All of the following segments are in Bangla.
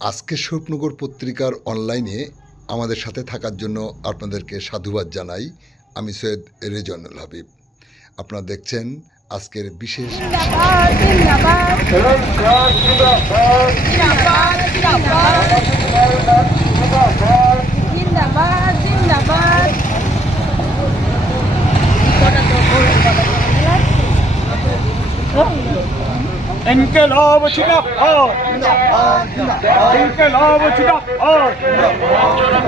আজকে স্বপ্নগর পত্রিকার অনলাইনে আমাদের সাথে থাকার জন্য আপনাদেরকে সাধুবাদ জানাই। আমি সৈয়দ রেজওয়ানুল হাবিব। আপনারা দেখছেন আজকের বিশেষ জিন্দাবাদ জিন্দাবাদ জিন্দাবাদ জিন্দাবাদ ইনকিলাব জিন্দাবাদ ইনকিলাব জিন্দাবাদ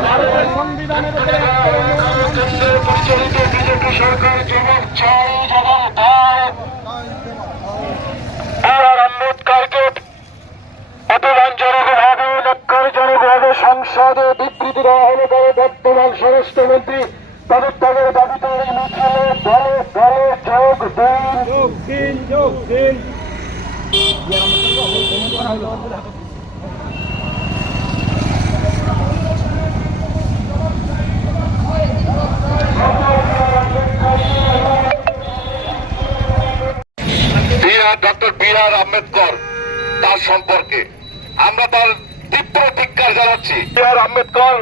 ভারতের সংবিধানের উপরে পরিচালিত বিজেপি সরকার জবাব চাই জবাব দাও। আর আম্বেদকরকে অপমানজনকভাবে ন্যক্কারজনকভাবে সংসদে বিবৃতি দেওয়া হলো বলে বর্তমান স্বরাষ্ট্রমন্ত্রী পদত্যাগের দাবিতে এই মিছিলে দলে দলে যোগ দিন। যোগ দিন ডক্টর বি আর আম্বেদকর তার সম্পর্কে আমরা তার তীব্র ধিক্কার জানাচ্ছি। বি আর আম্বেদকর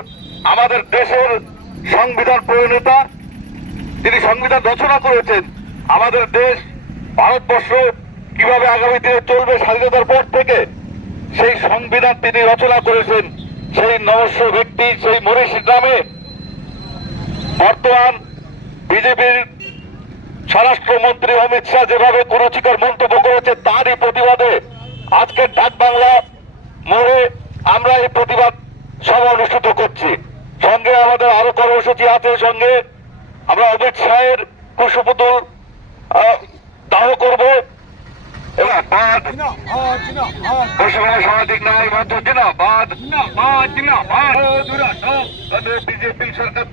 আমাদের দেশের সংবিধান প্রণেতা, তিনি সংবিধান রচনা করেছেন। আমাদের দেশ ভারতবর্ষ কিভাবে আগামী দিনে চলবে স্বাধীনতার পর থেকে সেই সংবিধান তিনি রচনা করেছেন। সেই নবস্য ব্যক্তি, সেই মনীষী গ্রামে বর্তমান বিজেপির স্বরাষ্ট্রমন্ত্রী অমিত শাহ যেভাবে কুরুচিকর মন্তব্য করেছে তারই প্রতিবাদে আজকে ডাকবাংলা মোড়ে আমরা এই প্রতিবাদ সভা অনুষ্ঠিত করছি। সঙ্গে আমাদের আরো কর্মসূচি আছে। সঙ্গে আমরা অমিত শাহের কুশপুতুল দাহ করব এবং পশ্চিমবঙ্গ সামাজিক ন্যায় মঞ্চ জিন্দাবাদ বিজেপি সরকার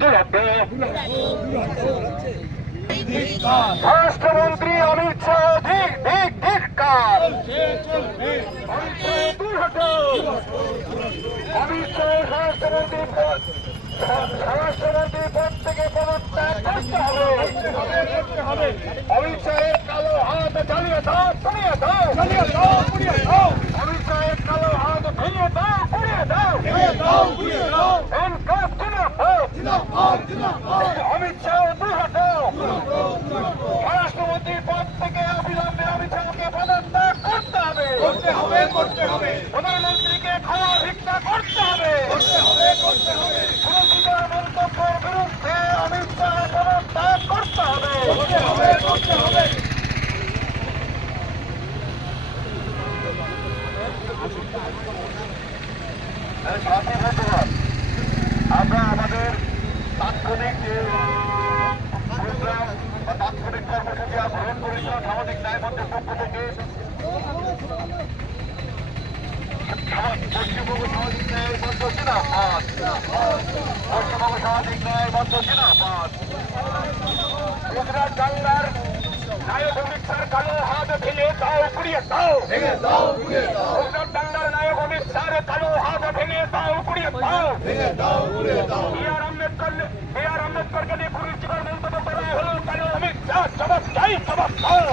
স্বরাষ্ট্রমন্ত্রী অমিত শাহ ধিক্কার। অমিত শাহ স্বরাষ্ট্রমন্ত্রী পদ থেকে পদত্যাগ করতে হবে। অমিত শাহের কালো হাত জ্বালিয়ে দাও, পুড়িয়ে দাও। অমিত শাহের কালো হাত ভেঙে দাও, পুড়িয়ে দাও। ইনকাফ জিন্দাবাদ। অমিত শাহ স্বরাষ্ট্রমন্ত্রীর পদ থেকে অবিলম্বে অমিত শাহকে পদত্যাগ করতে হবে। প্রধানমন্ত্রীকে ক্ষমা ভিক্ষা করতে হবে। সুরক্ষিত মন্তব্যের বিরুদ্ধে অমিত শাহ পদত্যাগ করতে হবে। আমরা আমাদের তাৎক্ষণিক যে প্রোগ্রাম বা তাৎক্ষণিক কর্মসূচি গ্রহণ করেছিলাম সামাজিক ন্যায় মঞ্চের পক্ষ থেকে পশ্চিমবঙ্গ সামাজিক ন্যায় মঞ্চ জিন্দাবাদ। পশ্চিমবঙ্গ সামাজিক ন্যায় মঞ্চ জিন্দাবাদ। গুজরাট বাংলার নায়ক অমিত শাহর কালো হাত ভেঙে দাও, পুড়িয়ে দাও। গুজরাট বাংলার নায়ক অমিত শাহর কালো হাত ভেঙে দাও, পুড়িয়ে দাও। বি আর আম্বেদকরকে নিয়ে কুরুচিকর মন্তব্য করা হলো কেন? অমিত শাহ জবাব চাই, জবাব দাও।